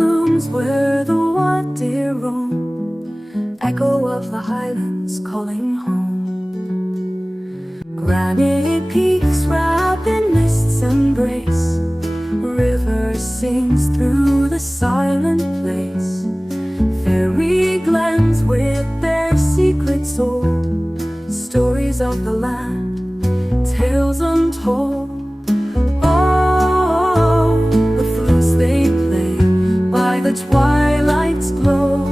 blooms where the wild deer roam, echo of the highlands calling home. Granite peaks wrap in mist's embrace, river sings through the silent place. Fairy glens with their secrets old, stories of the land, tales untold. Oh, the flutes they play by the twilight's glow.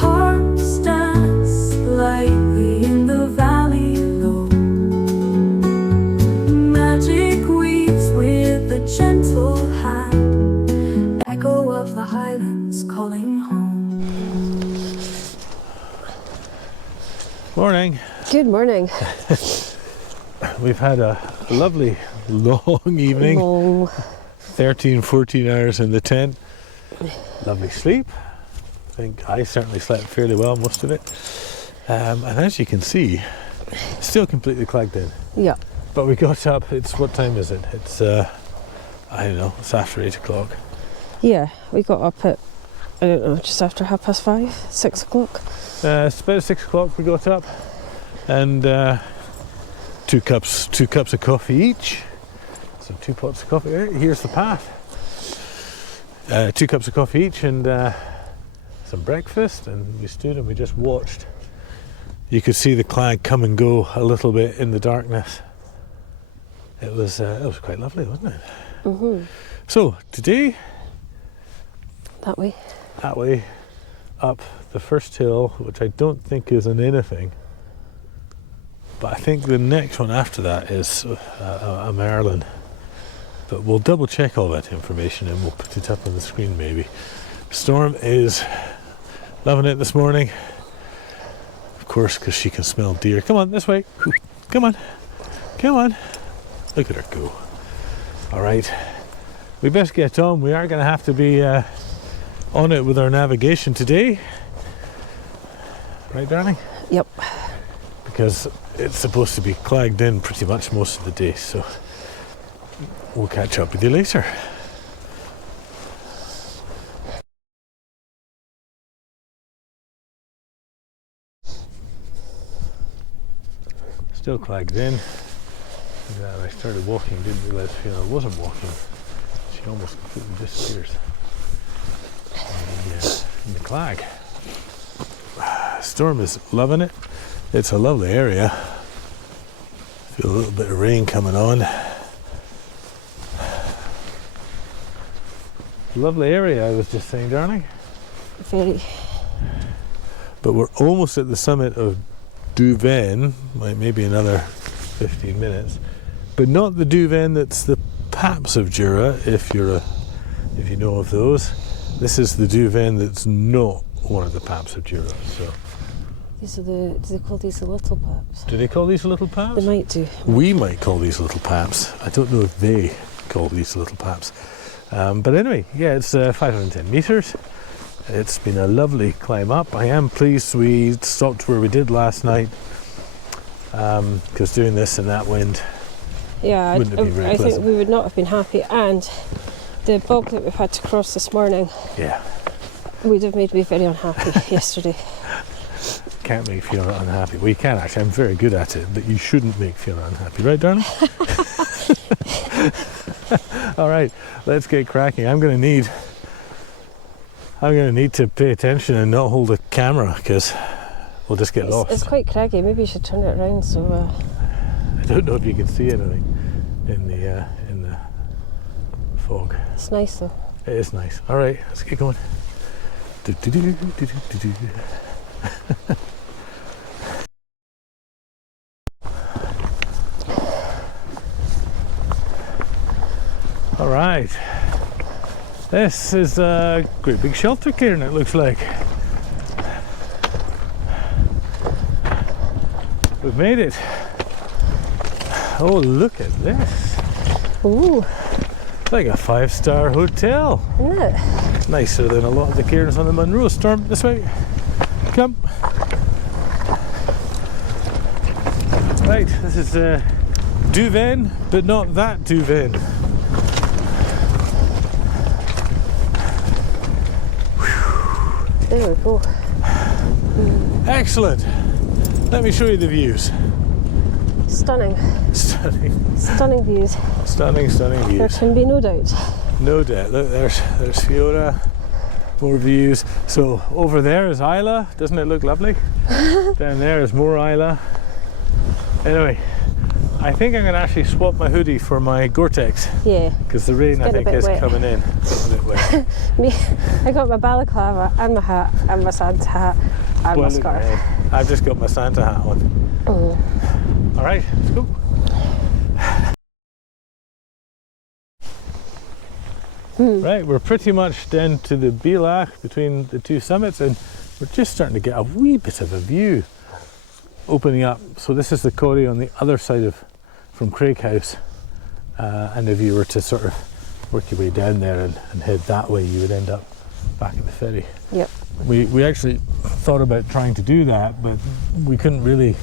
Harps dance lightly in the valley low. Magic weaves with a gentle hand, echo of the highlands calling home. Morning. Good morning. We've had a lovely long evening. Long. 13, 14 hours in the tent. Lovely sleep. I think I certainly slept fairly well, most of it. And as you can see, still completely clagged in. Yeah. But we got up, what time is it? It's, I don't know, it's after 8 o'clock. Yeah, we got up at, I don't know, just after 5:30, 6 o'clock. It's about 6 o'clock we got up, and two cups of coffee each. So 2 pots of coffee. Here's the path. 2 cups of coffee each and some breakfast, and we stood and we just watched. You could see the clag come and go a little bit in the darkness. It was quite lovely, wasn't it? Mhm. So today, That way. up the first hill, which I don't think is an anything, but I think the next one after that is a Merlin. But we'll double check all that information and we'll put it up on the screen maybe. Storm is loving it this morning, of course, because she can smell deer. Come on, this way. Come on. Come on. Look at her go. All right. We best get on. We are going to have to be on it with our navigation today. Right, darling? Yep. Because it's supposed to be clagged in pretty much most of the day, so we'll catch up with you later. Still clagged in. I started walking, didn't realise Fiona wasn't walking. She almost completely disappears in the clag. Storm is loving it. It's a lovely area. Feel a little bit of rain coming on. Lovely area, I was just saying, darling. Very. But we're almost at the summit of Duven, maybe another 15 minutes. But not the Duven that's the Paps of Jura, if you know of those. This is the Duven that's not one of the Paps of Jura. So. These are do they call these the little paps? Do they call these little paps? They might do. We might call these little paps. I don't know if they call these little paps. But anyway, yeah, it's 510 metres. It's been a lovely climb up. I am pleased we stopped where we did last night, because doing this in that wind, Yeah, wouldn't it be very I think pleasant? we would not have been happy, and the bog that we've had to cross this morning Yeah, would have made me very unhappy yesterday. can't make Fiona unhappy. Well, you can actually. I'm very good at it, but you shouldn't make Fiona unhappy, right, darling? All right, let's get cracking. I'm going to need to pay attention and not hold a camera, because we'll just get lost. It's quite craggy. Maybe you should turn it around so. I don't know if you can see anything in the fog. It's nice though. It is nice. All right, let's get going. All right. This is a great big shelter clearing, it looks like. We've made it. Oh, look at this. Ooh, It's like a 5-star hotel. isn't it? Nicer than a lot of the cairns on the Munro. Storm, this way. Come. Right, this is Duven, but not that Duven. There we go. Excellent. Let me show you the views. Stunning. Stunning. Stunning views. Stunning There views. can be no doubt. No doubt. Look, there's Fiora. More views. So over there is Isla. Doesn't it look lovely? Down there is more Isla. Anyway, I think I'm going to actually swap my hoodie for my Gore-Tex. Yeah. Because the rain, I think, is wet. coming in. It's a bit wet. Me, I got my balaclava and my hat and my Santa hat and my Well, look scarf. at me. I've just got my Santa hat on. Oh. All right, let's go. Right, we're pretty much down to the Bilach between the two summits, and we're just starting to get a wee bit of a view opening up. So this is the Corrie on the other side of from Craighouse, and if you were to sort of work your way down there and head that way, you would end up back at the ferry. Yep. We actually thought about trying to do that, but we couldn't really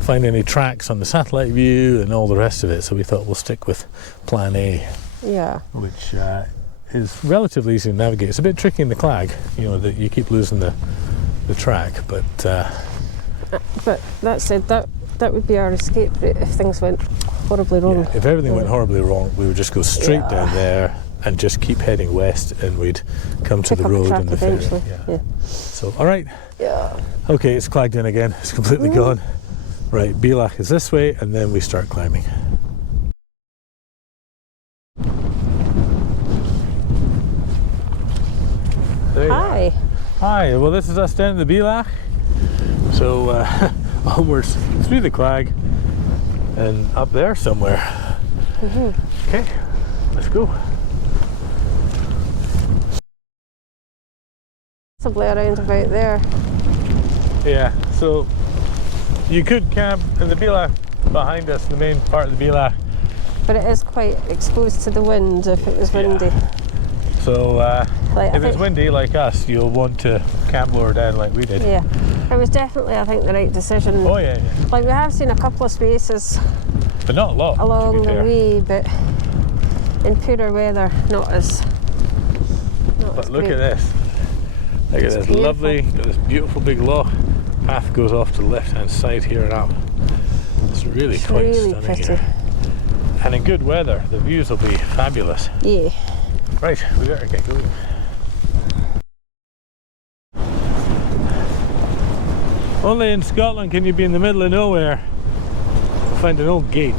find any tracks on the satellite view and all the rest of it, so we thought we'll stick with plan A. Yeah. Which is relatively easy to navigate. It's a bit tricky in the Clag, you know, that you keep losing the track, but that said, that would be our escape route if things went horribly wrong. yeah, if everything went horribly wrong, we would just go straight down there and just keep heading west, and we'd come to Pick the up the road track and the ferry. eventually. Yeah. So, all right. Yeah. Okay, it's clagged in again. It's completely gone. Right, Bilach is this way, and then we start climbing. There you are. Hi. Hi, well this is us down at the Bilach. So onwards through the Clag and up there somewhere. Okay, let's go. Possibly around about there. Yeah, so you could camp in the Bilach behind us, the main part of the Bilach. But it is quite exposed to the wind if it was windy. So Like, if it's windy like us, you'll want to camp lower down like we did. Yeah. It was definitely, I think, the right decision. Oh yeah, yeah. Like, we have seen a couple of spaces But not a lot. along to be the fair. way, but in poorer weather, not as But look great. at this. Look at this beautiful. lovely, got this beautiful big loch. Path goes off to the left hand side here and up. It's really quite really stunning pretty. here. And in good weather, the views will be fabulous. Yeah. Right, we better get going. Only in Scotland can you be in the middle of nowhere and find an old gate.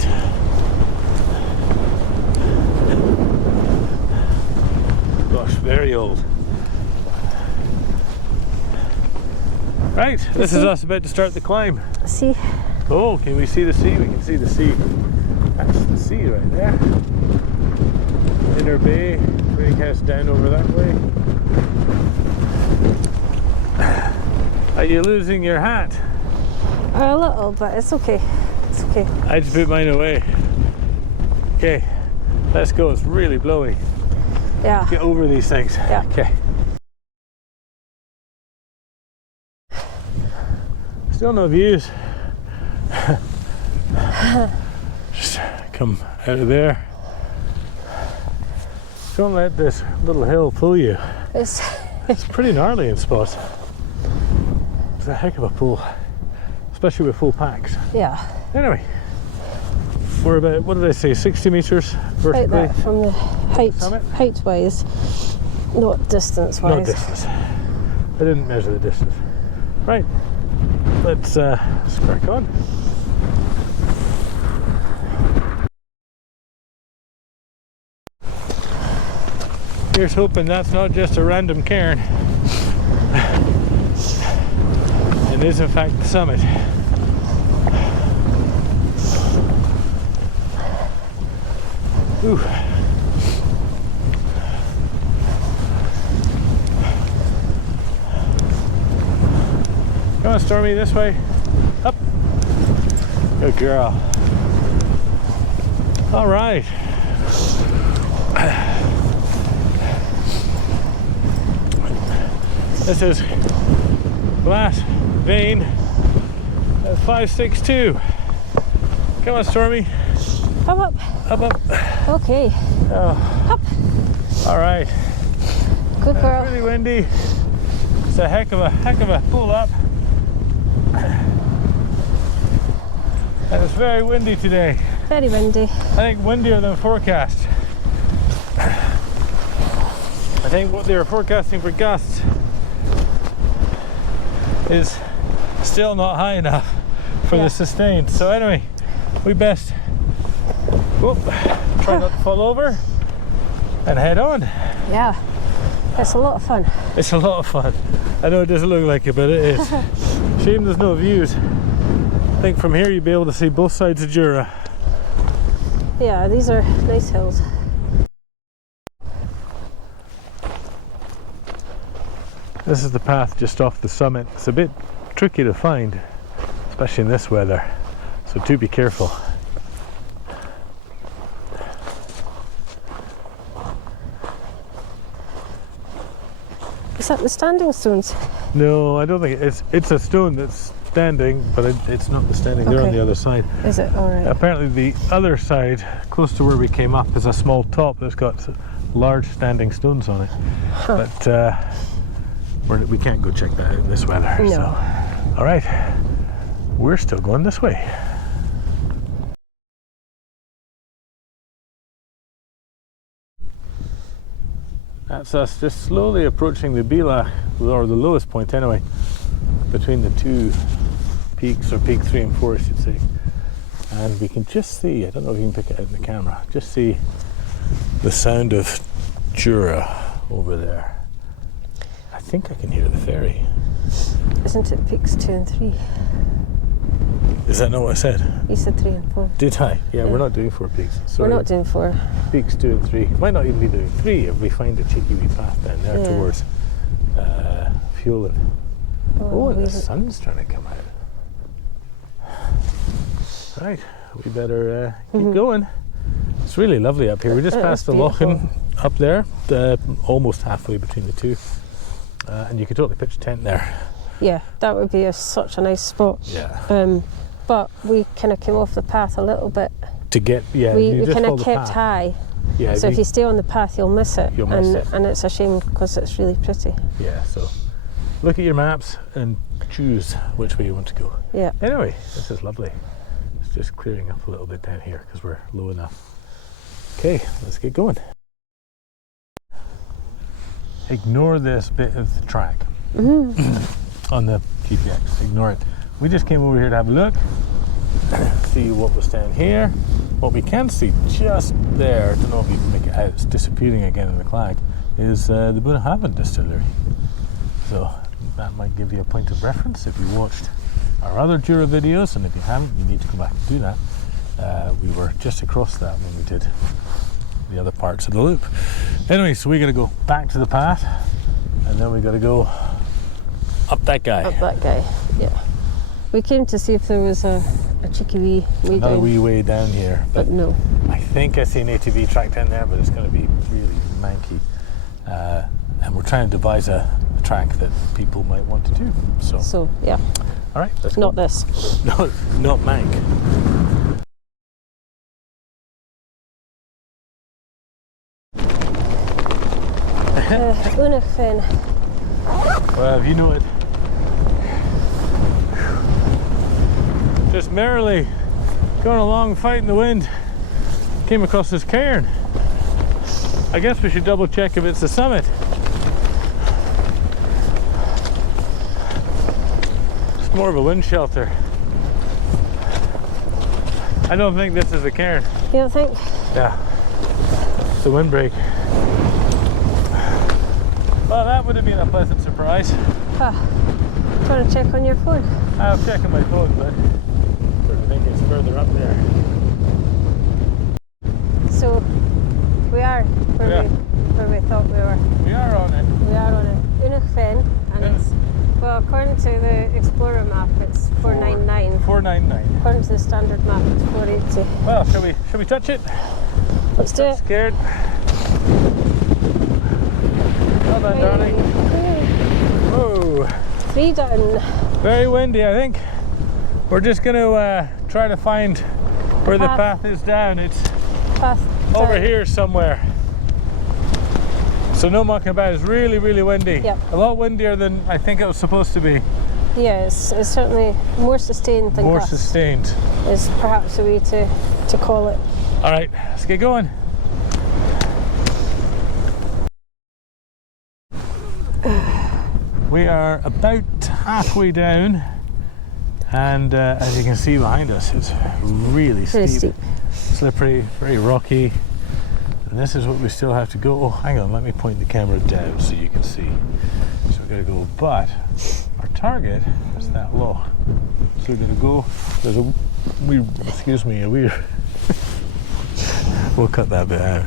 Gosh, very old. Right, this is us about to start the climb. See? Oh, can we see the sea? We can see the sea. That's the sea right there. Inner Bay, Craighouse down over that way. Are you losing your hat? A little, but it's okay. It's okay. I just put mine away. Okay, let's go. It's really blowy. Yeah. Get over these things. Yeah. Okay. Still no views. Just come out of there. Don't let this little hill pull you. It's It's pretty gnarly in spots. It's a heck of a pull, especially with full packs. yeah. Anyway, we're about, what did I say, 60 metres Out vertically? there from the Summit? height wise, not distance No wise. distance. I didn't measure the distance. Right, let's crack on. Here's hoping that's not just a random cairn. It is in fact the summit. Ooh. Come on, Stormy, this way. Up. Good girl. All right. This is glass vein at 562. Come on, Stormy. Up, up. Up, up. Okay. Oh. Up. All right. Good girl. Really windy. It's a heck of a pull up. And it's very windy today. Very windy. I think windier than forecast. I think what they were forecasting for gusts is still not high enough for the sustained. So anyway, we best try not to fall over and head on. Yeah, it's a lot of fun. It's a lot of fun. I know it doesn't look like it, but it is. Shame there's no views. I think from here you'd be able to see both sides of Jura. Yeah, these are nice hills. This is the path just off the summit. It's a bit tricky to find, especially in this weather, so do be careful. Is that the standing stones? No, I don't think it's a stone that's standing, but it's not the standing. They're on the other side. Is it? All right. Apparently the other side, close to where we came up, is a small top that's got large standing stones on it. Huh. But we can't go check that out in this weather. No. So. All right, we're still going this way. That's us just slowly approaching the Bila, or the lowest point anyway, between the two peaks, or peak 3 and 4 I should say. And we can just see, I don't know if you can pick it out in the camera, just see the sound of Jura over there. I think I can hear the ferry. Isn't it peaks 2 and 3? Is that not what I said? You said 3 and 4. Did I? Yeah, we're not doing 4 peaks. Sorry. We're not doing 4. Peaks 2 and 3. Might not even be doing 3 if we find a cheeky wee path down there towards Fueling. Oh, and the sun's trying to come out. Right, we better keep going. It's really lovely up here. We just passed the Lochan up there, almost halfway between the two. And you could totally pitch a tent there. Yeah, that would be such a nice spot. Yeah. But we kind of came off the path a little bit. To get, we kind of kept high. Yeah. So if you stay on the path, you'll miss it. You'll miss it. And it's a shame because it's really pretty. Yeah, so look at your maps and choose which way you want to go. Yeah. Anyway, this is lovely. It's just clearing up a little bit down here because we're low enough. Okay, let's get going. Ignore this bit of the track on the GPX. Ignore it. We just came over here to have a look, see what was down here. What we can see just there, I don't know if you can make it out, it's disappearing again in the clag, is the Bunnahabhain distillery. So that might give you a point of reference if you watched our other Jura videos, and if you haven't, you need to go back and do that. We were just across that when we did the other parts of the loop. Anyway, so we got to go back to the path, and then we got to go up that guy. Up that guy, yeah. We came to see if there was a cheeky wee way Another down. wee way down here, but no. I think I see an ATV track down there, but it's going to be really manky. And we're trying to devise a track that people might want to do. So yeah. All right, let's not go. This. No, not mank. Unachfin. Well, if you know it. Just merrily going along, fighting the wind, came across this cairn. I guess we should double check if it's the summit. It's more of a wind shelter. I don't think this is a cairn. You don't think? Yeah, it's a windbreak. Well, that would have been a pleasant surprise. Do you want to check on your phone? I'll check on my phone, but I think it's further up there. So we are where we thought we were. We are on it. We are on it. Unachfin, and it's, well, according to the Explorer map, it's 499. 499. According to the standard map, it's 480. Well, shall we touch it? Let's do it. Scared. Well done, darling. Whoa. 3 down. Very windy, I think. We're just going to try to find where the path is down. It's Path over down. here somewhere. So no mucking about, it's really, really windy. Yep. A lot windier than I think it was supposed to be. Yeah, it's certainly more sustained than More gusts. sustained. Is perhaps a way to call it. All right, let's get going. We are about halfway down, and as you can see behind us, it's really Very steep, steep. slippery, very rocky. And this is what we still have to go. Oh, hang on, let me point the camera down so you can see. So we're going to go, but our target is that loch. So we're going to go, there's a wee, excuse me, a wee, we'll cut that bit out.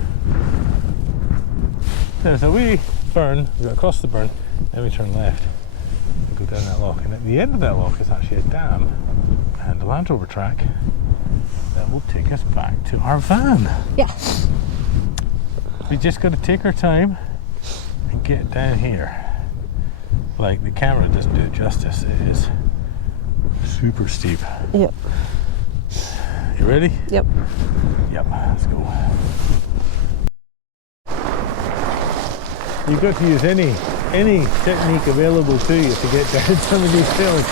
There's a wee burn, we go across the burn, then we turn left and go down that loch. And at the end of that loch is actually a dam and a Land Rover track that will take us back to our van. Yeah. We just got to take our time and get down here. Like, the camera doesn't do it justice. It is super steep. Yep. You ready? Yep. Yep, let's go. You've got to use any technique available to you to get down some of these hills.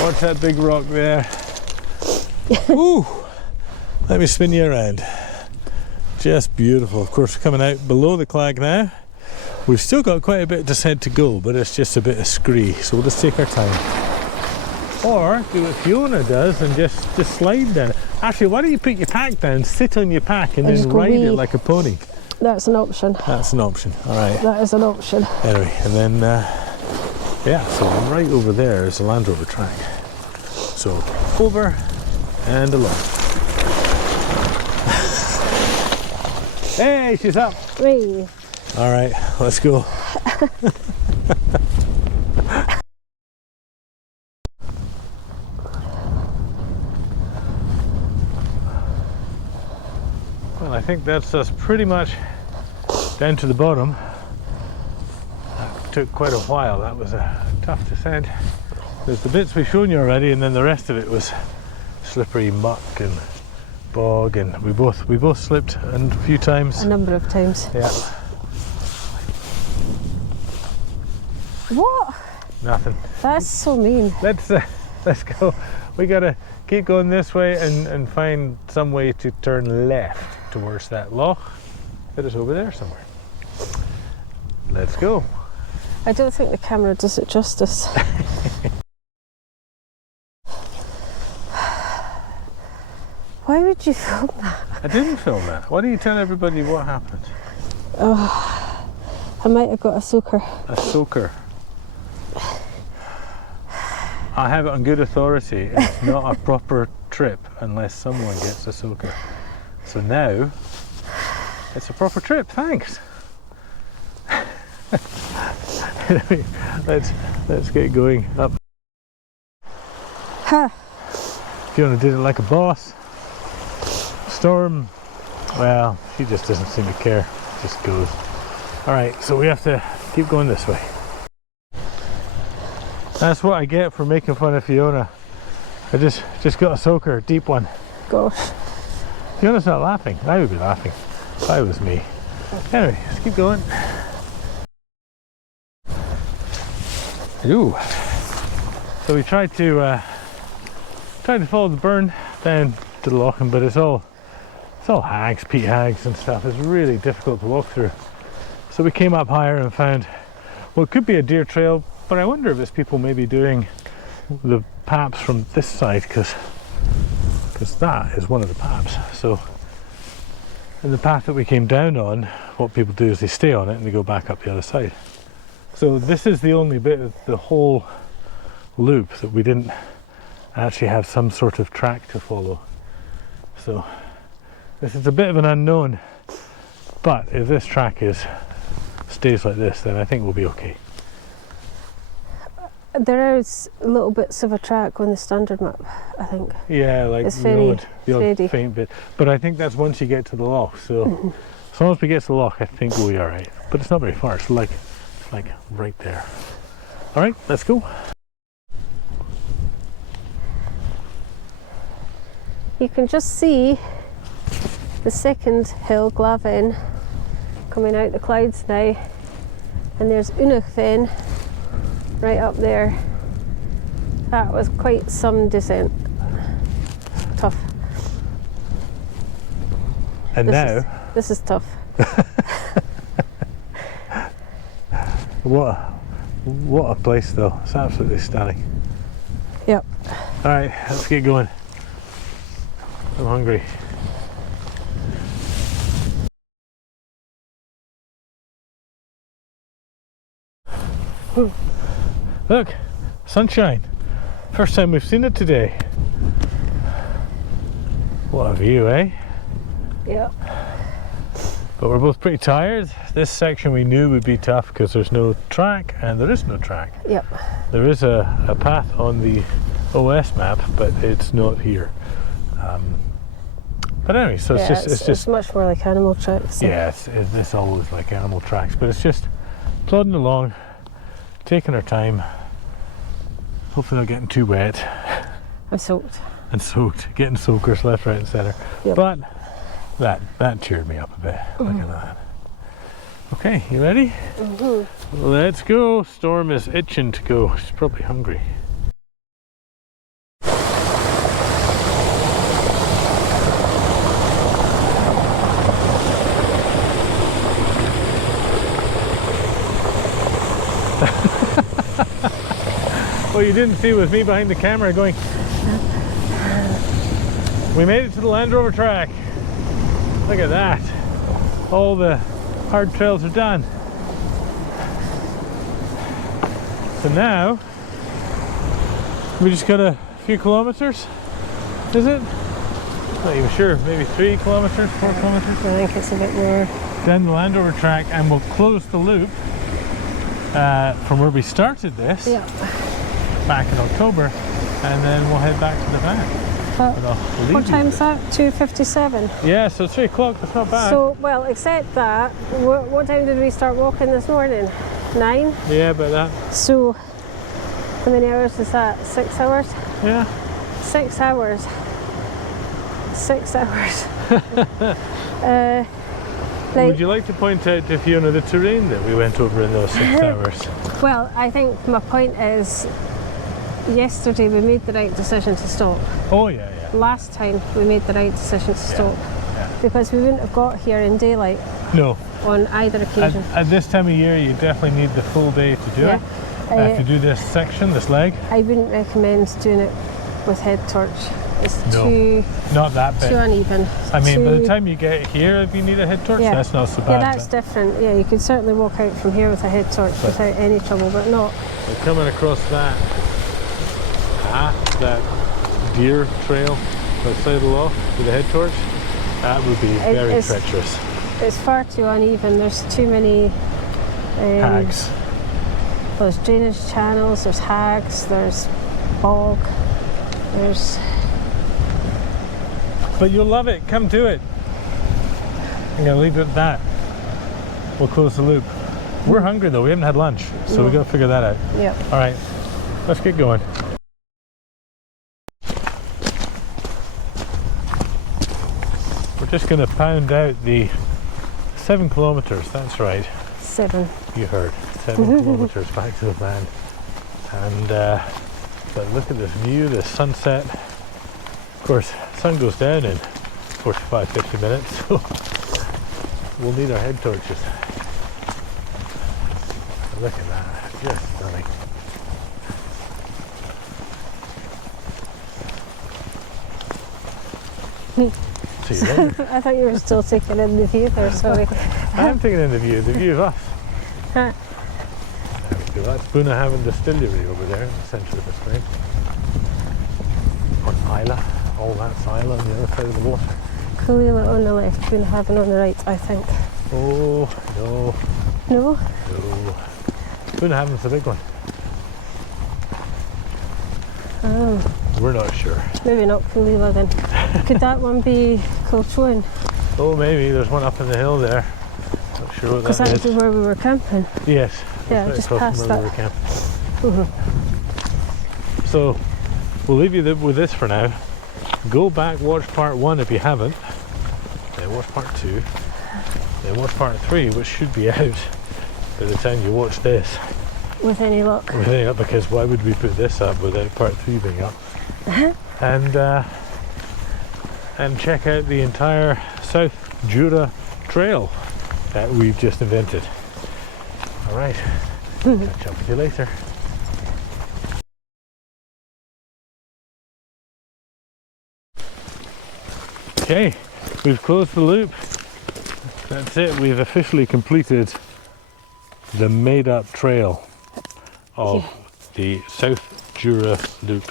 Watch that big rock there. Ooh! Let me spin you around. Just beautiful. Of course, we're coming out below the Clag now. We've still got quite a bit of descent to go, but it's just a bit of scree, so we'll just take our time. Or do what Fiona does and just slide down it. Actually, why don't you put your pack down, sit on your pack, and then ride it like a pony? That's an option. That's an option. All right. That is an option. Anyway, and then yeah, so right over there is a Land Rover track. So over and along. Hey, she's up. Whee. All right, let's go. Well, I think that's us pretty much down to the bottom. That took quite a while. That was a tough descent. There's the bits we've shown you already, and then the rest of it was slippery muck and bog, and we both slipped a few times. A number of times. Yeah. What? Nothing. That's so mean. Let's go. We gotta keep going this way and find some way to turn left towards that loch that is over there somewhere. Let's go. I don't think the camera does it justice. Why would you film that? I didn't film that. Why don't you tell everybody what happened? Oh, I might have got a soaker. A soaker. I have it on good authority. It's not a proper trip unless someone gets a soaker. So now, it's a proper trip, thanks. Anyway, let's get going up. Ha! Fiona did it like a boss. Storm, well, she just doesn't seem to care, just goes. All right, so we have to keep going this way. That's what I get for making fun of Fiona. I just got a soaker, a deep one. Gosh. Fiona's not laughing. I would be laughing if I was me. Anyway, let's keep going. Ooh. So we tried to follow the burn down to the loch, but it's all hags, peat hags and stuff. It's really difficult to walk through. So we came up higher and found, well, it could be a deer trail, but I wonder if it's people maybe doing the paps from this side, because that is one of the paps. So in the path that we came down on, what people do is they stay on it and they go back up the other side. So this is the only bit of the whole loop that we didn't actually have some sort of track to follow. So this is a bit of an unknown, but if this track stays like this, then I think we'll be okay. There is little bits of a track on the standard map, I think. Yeah, like It's very the odd shady. faint bit. But I think that's once you get to the loch. So as long as we get to the loch, I think we'll be all right. But it's not very far. It's like right there. All right, let's go. You can just see the second hill, Glavin, coming out the clouds now. And there's Unachfen right up there. That was quite some descent. Tough. And This is tough. what a place though. It's absolutely stunning. Yep. All right, let's get going. I'm hungry. Look, sunshine. First time we've seen it today. What a view, eh? Yep. But we're both pretty tired. This section we knew would be tough because there's no track, and there is no track. Yep. There is a path on the OS map, but it's not here. But anyway, so Yeah, it's just much more like animal tracks. So. yeah, it's always like animal tracks, but it's just plodding along, taking our time. Hopefully not getting too wet. I'm soaked. And soaked, getting soakers left, right, and centre. Yep. But that cheered me up a bit. Look at that. Okay, you ready? Let's go. Storm is itching to go. She's probably hungry. What you didn't see was me behind the camera going. We made it to the Land Rover track. Look at that. All the hard trails are done. So now we just got a few kilometers. Is it? Not even sure. Maybe 3 kilometers, 4 kilometers. I think it's a bit more. Down the Land Rover track, and we'll close the loop from where we started this. Yeah. Back in October, and then we'll head back to the van. But I'll leave What you time's with that? 2:57. it. Yeah, so 3 o'clock, that's not bad. So, well, except that, what time did we start walking this morning? 9? Yeah, about that. So, how many hours is that? 6 hours? Yeah. 6 hours. 6 hours. Would you like to point out to Fiona the terrain that we went over in those 6 hours? Well, I think my point is, yesterday we made the right decision to stop. Oh yeah, yeah. Last time we made the right decision to stop. Yeah. Because we wouldn't have got here in daylight No. on either occasion. At this time of year, you definitely need the full day to do Yeah. it. To do this section, this leg. I wouldn't recommend doing it with head torch. It's No, too not that bit. uneven. I mean, by the Too- time you get here, if you need a head torch, Yeah. that's not so bad. Yeah, that's different. Yeah, you could certainly walk out from here with a head torch without any trouble, but not. We're coming across that path, that deer trail outside the loft with a head torch. That would be very it's- treacherous. It's far too uneven. There's too many Hags. There's drainage channels, there's hags, there's bog, there's. But you'll love it. Come to it. I'm gonna leave it at that. We'll close the loop. We're hungry though. We haven't had lunch, so we got to figure that out. Yep. All right, let's get going. We're just gonna pound out the 7 kilometers. That's right. 7. You heard. 7 kilometers back to the van. And but look at this view, this sunset. Of course, sun goes down in 45, 50 minutes, so we'll need our head torches. Look at that, just stunning. See you later. I thought you were still taking in the view there, sorry. I'm taking in the view of us. There we go, that's Bunnahabhain Distillery over there in the centre of the frame. On Isla, all that's Isla on the other side of the water. Coolila on the left, Bunnahabhain on the right, I think. Oh, no, No? no. Bunnahabhain's the big one. Oh, We're not sure. maybe not Coolila then. Could that one be Kiltroan? Oh, maybe, there's one up in the hill there. Not sure what Because that that's is. where we were camping. Yes. Yeah, right just across past from where we that. were camping. So, we'll leave you with this for now. Go back, watch part 1 if you haven't. Then watch part 2. then watch part 3, which should be out by the time you watch this. With any luck. With any luck, because why would we put this up without part 3 being up? And check out the entire South Jura trail that we've just invented. All right, catch up with you later. Okay, we've closed the loop. That's it, we've officially completed the made-up trail of the South Jura loop.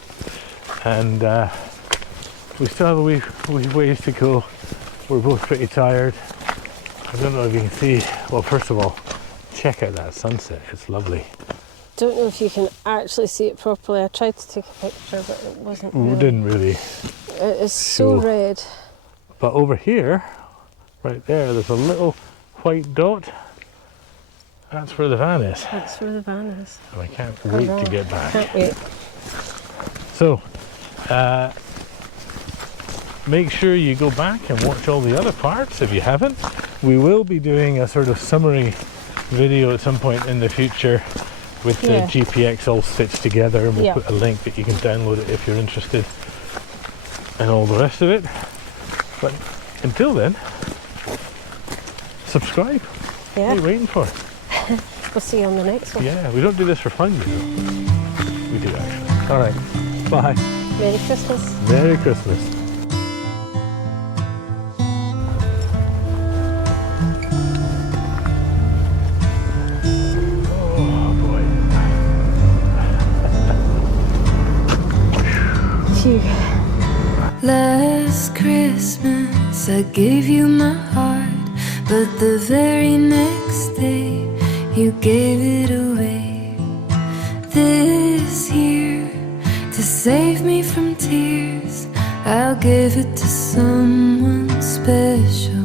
And we still have a wee ways to go. We're both pretty tired. I don't know if you can see, well, first of all, check out that sunset, it's lovely. Don't know if you can actually see it properly. I tried to take a picture, but it wasn't We really. didn't really. It is so Sure. red. But over here, right there, there's a little white dot. That's where the van is. That's where the van is. And I can't wait to get back. Can't wait. So, make sure you go back and watch all the other parts if you haven't. We will be doing a sort of summary video at some point in the future with the GPX all stitched together, and we'll put a link that you can download it if you're interested, and all the rest of it. But until then, subscribe. Yeah. What are you waiting for? We'll see you on the next one. Yeah, we don't do this for fun, you know. We do actually. All right, bye. Merry Christmas. Merry Christmas. Oh boy. Phew. Last Christmas I gave you my heart, but the very next day you gave it away. This year, to save me from tears, I'll give it to someone special.